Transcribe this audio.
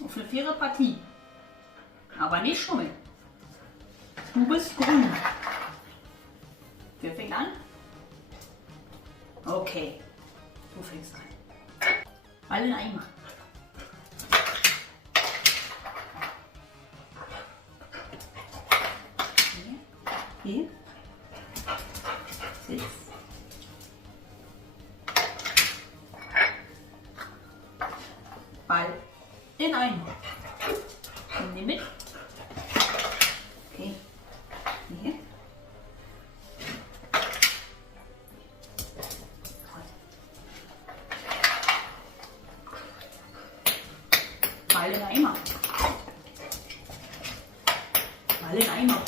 Auf eine faire Partie. Aber nicht schummeln. Du bist grün. Wer fängt an? Okay. Du fängst an. Alle in Eimer. Hier. Sitz. Ball in Eimer. Nimm die mit. Okay. Hier. Ball in Eimer. Ball in Eimer.